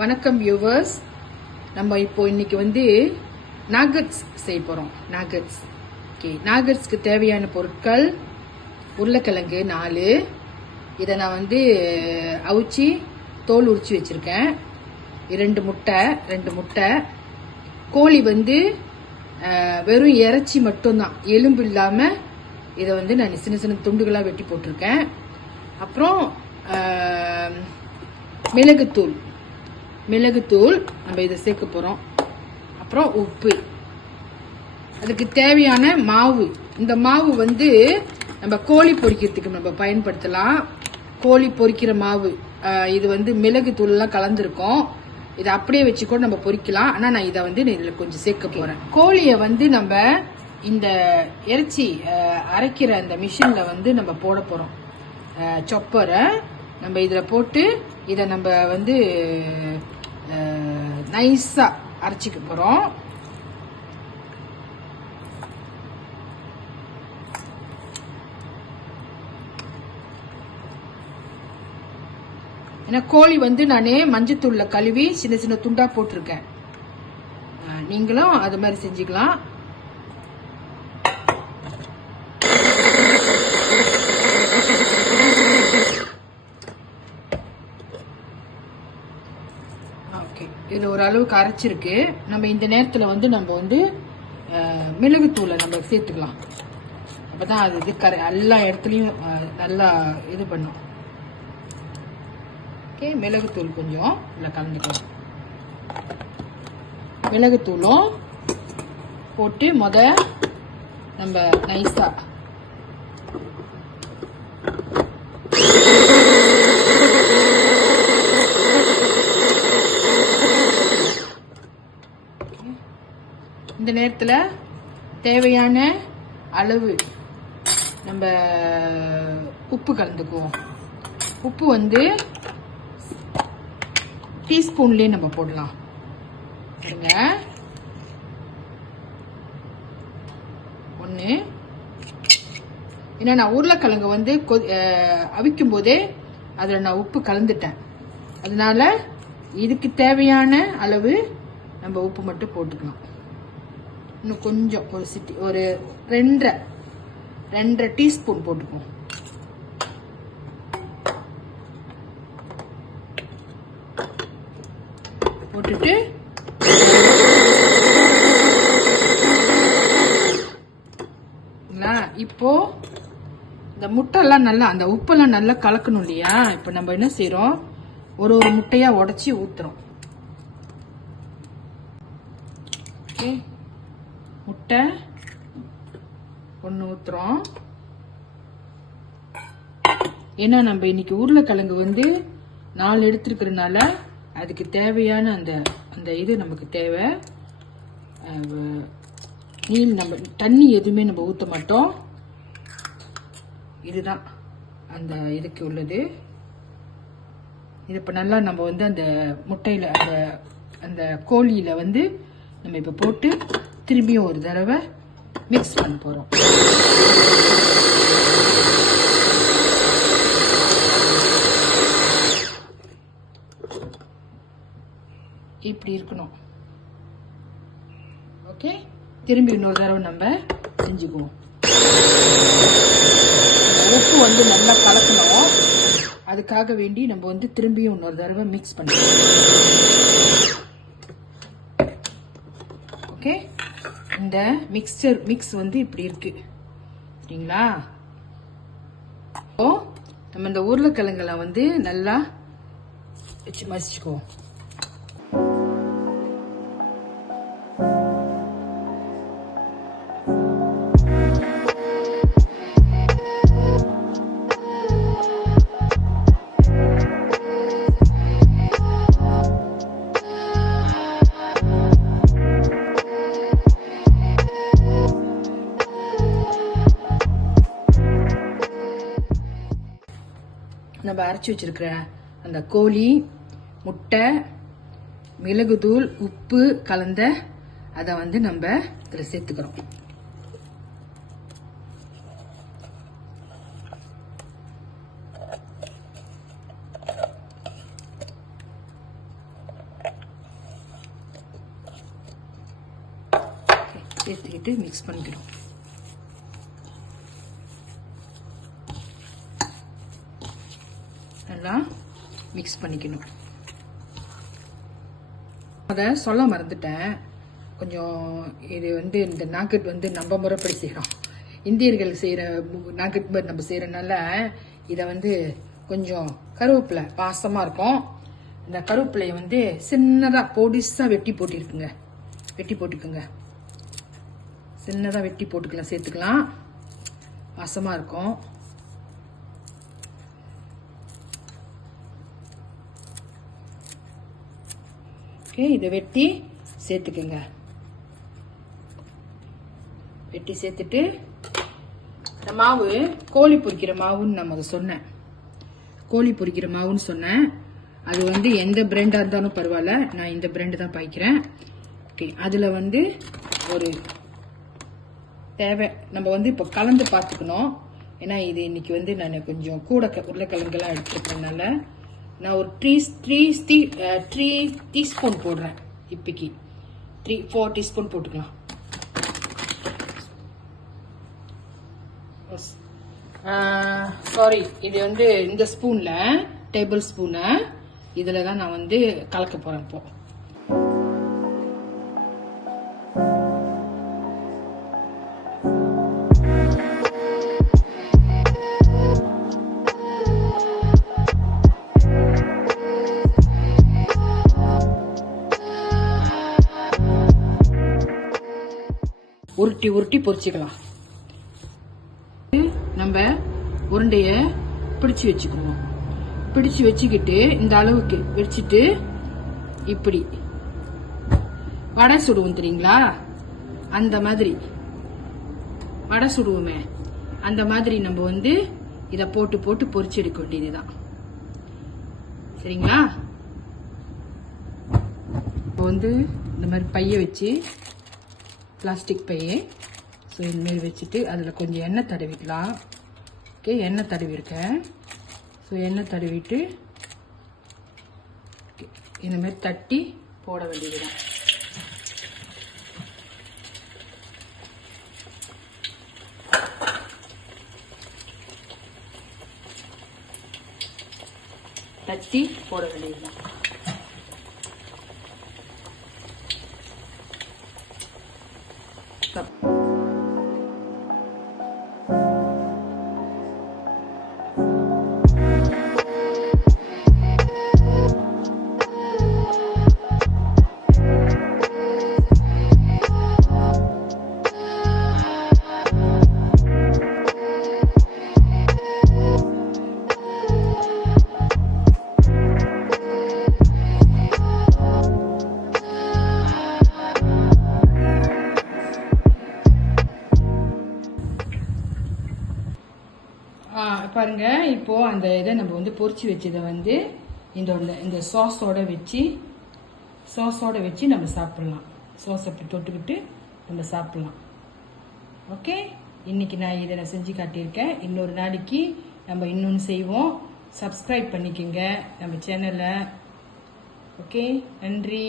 வணக்கம் வியூவர்ஸ். நம்ம இப்போ இன்னைக்கு வந்து நாகட்ஸ் செய்ய போறோம். நாகட்ஸ். ஓகே, நாகட்ஸ்க்கு தேவையான பொருட்கள்: உருளைக்கிழங்கு 4, இதை நான் வந்து அவிச்சு தோல் உரிச்சு வச்சிருக்கேன். 2 முட்டை, கோழி வந்து வெறும் இறைச்சி மட்டும்தான், எலும்பு இல்லாம இதை வந்து நான் சின்ன சின்ன துண்டுகளா வெட்டி போட்டிருக்கேன். அப்புறம் மிளகுத்தூள் நம்ம இதை சேர்க்க போறோம். அப்புறம் உப்பு, அதுக்கு தேவையான மாவு. இந்த மாவு வந்து நம்ம கோழி பொரிக்கிறதுக்கு நம்ம பயன்படுத்தலாம். கோழி பொரிக்கிற மாவு இது வந்து மிளகுத்தூள் எல்லாம் கலந்துருக்கும். இதை அப்படியே வச்சு கூட நம்ம பொரிக்கலாம். ஆனா நான் இதை வந்து இதில் கொஞ்சம் சேர்க்க போறேன். கோழியை வந்து நம்ம இந்த இறைச்சி அரைக்கிற அந்த மிஷின்ல வந்து நம்ம போட போறோம். சொப்பரை நம்ம இதுல போட்டு இதை நம்ம வந்து நைஸா அரைச்சிக்க போறோம். ஏன்னா கோழி வந்து நானே மஞ்சத்தூள்ல கழுவி சின்ன சின்ன துண்டா போட்டிருக்கேன். நீங்களும் அது மாதிரி செஞ்சுக்கலாம். இது ஒரு அளவுக்கு அரைச்சிருக்கு. நம்ம இந்த நேரத்தில் வந்து நம்ம வந்து மிளகுத்தூளை நம்ம சேர்த்துக்கலாம். அப்பதான் அது இது எல்லா இடத்துலையும் நல்லா இது பண்ணும். ஓகே, மிளகுத்தூள் கொஞ்சம் இல்லை கலந்துக்கலாம். மிளகுத்தூளும் போட்டு நம்ம நைஸா இந்த நேரத்தில் தேவையான அளவு நம்ம உப்பு கலந்துக்குவோம். உப்பு வந்து டீஸ்பூன்லேயே நம்ம போடலாம். ஒன்று, ஏன்னா நான் உருளைக்கிழங்கு வந்து அவிக்கும் போதே அதில் நான் உப்பு கலந்துட்டேன். அதனால இதுக்கு தேவையான அளவு நம்ம உப்பு மட்டும் போட்டுக்கலாம். இன்னும் கொஞ்சம் ஒரு 2.5 டீஸ்பூன் போட்டுக்குவோம். போட்டுட்டு இப்போ இந்த முட்டைலாம் நல்லா, அந்த உப்பெல்லாம் நல்லா கலக்கணும் இல்லையா? இப்ப நம்ம என்ன செய்யறோம், ஒரு முட்டையா உடைச்சி ஊத்துறோம். ஓகே, முட்டை 1 ஊத்துறோம். ஏன்னா நம்ம இன்னைக்கு உருளைக்கிழங்கு வந்து 4 எடுத்துருக்கிறதுனால அதுக்கு தேவையான அந்த இது நமக்கு தேவை. நம்ம தண்ணி எதுவுமே நம்ம ஊற்ற மாட்டோம். இதுதான் அந்த இதுக்கு உள்ளது. இது இப்போ நல்லா நம்ம வந்து அந்த முட்டையில் அந்த கோழியில் வந்து நம்ம இப்போ போட்டு திரும்பியும் ஒரு தடவை மிக்ஸ் பண்ண போறோம். இப்படி இருக்கணும். ஓகே, திரும்பி இன்னொரு தடவை நம்ம செஞ்சுக்குவோம். உப்பு வந்து நல்லா கலக்கணும். அதுக்காக வேண்டி நம்ம வந்து திரும்பியும் இன்னொரு தடவை மிக்ஸ் பண்ணுவோம். ஓகே, இந்த மிக்ஸ் வந்து இப்படி இருக்கு, சரிங்களா? நம்ம இந்த உருளைக்கிழங்குல வந்து நல்லா வச்சு மசிச்சுக்குவோம். நம்ம அரைச்சி வச்சிருக்கிற அந்த கோழி, முட்டை, மிளகுத்தூள், உப்பு கலந்த அதை வந்து நம்ம இதில் சேர்த்துக்கிறோம். சேர்த்துக்கிட்டு மிக்ஸ் பண்ணிக்கிறோம். நல்லா மிக்ஸ் பண்ணிக்கணும். அதை சொல்ல மறந்துட்டேன். கொஞ்சம் இது வந்து இந்த நாக்கட் வந்து நம்ம முறைப்படி செய்கிறோம். இந்தியர்கள் செய்கிற நாக்கட் மாதிரி நம்ம செய்கிறனால இதை வந்து கொஞ்சம் கருவேப்பிலை வாசமாக இருக்கும். இந்த கருவேப்பிலையை வந்து சின்னதாக பொடிசாக வெட்டி போட்டுக்குங்க. சின்னதாக வெட்டி போட்டுக்கலாம், சேர்த்துக்கலாம். வாசமாக இருக்கும். ஓகே, இதை வெட்டி சேர்த்துக்குங்க. வெட்டி சேர்த்துட்டு இந்த மாவு கோழி பொரிக்கிற மாவுன்னு நம்ம அதை சொன்னேன். கோழி பொரிக்கிற மாவுன்னு சொன்னேன். அது வந்து எந்த பிராண்டாக இருந்தாலும் பரவாயில்ல, நான் இந்த பிராண்டு தான் பாய்க்கிறேன். ஓகே, அதில் வந்து ஒரு தேவை நம்ம வந்து இப்போ கலந்து பார்த்துக்கணும். ஏன்னா இது இன்னைக்கு வந்து நான் கொஞ்சம் கூட உருளைக்கிழங்குலாம் எடுத்துக்கிறதுனால நான் ஒரு 3 டீஸ்பூன் போடுறேன். இப்போக்கி 4 டீஸ்பூன் போட்டுக்கலாம். சாரி, இது வந்து இந்த ஸ்பூனில் டேபிள் ஸ்பூனை இதில் தான் நான் வந்து கலக்க போகிறேன். இப்போ உருட்டி பொரிச்சுக்கலாம். நம்ம உருண்டைய பிடிச்சு வச்சுக்குவோம். பிடிச்சு வச்சுக்கிட்டு இந்த அளவுக்கு வச்சுட்டு இப்படி வடை சுடுவோம் தெரியுங்களா? அந்த மாதிரி வடை சுடுவோமே, அந்த மாதிரி நம்ம வந்து இதை போட்டு பொரிச்சு எடுக்க வேண்டியதுதான். சரிங்களா? இப்போ வந்து இந்த மாதிரி பைய வச்சு, பிளாஸ்டிக் பைய இந்தமாரி வச்சுட்டு அதில் கொஞ்சம் எண்ணெய் தடவிக்கலாம். ஓகே, எண்ணெய் தடவிருக்கேன். ஸோ எண்ணெய் தடவிட்டு இந்தமாரி தட்டி போட வேண்டியதுதான். தட்டி போட வேண்டியதுதான். பாருங்க, இப்போ அந்த இதை நம்ம வந்து பொரிச்சு வச்சதை வந்து இந்த சாஸோட வச்சு நம்ம சாப்பிடலாம். சாஸ் அப்படி தொட்டுக்கிட்டு நம்ம சாப்பிடலாம். ஓகே, இன்னைக்கு நான் இதை செஞ்சு காட்டியிருக்கேன். இன்னொரு நாளைக்கு நம்ம இன்னொன்று செய்வோம். சப்ஸ்கிரைப் பண்ணிக்கோங்க நம்ம சேனலை. ஓகே, நன்றி.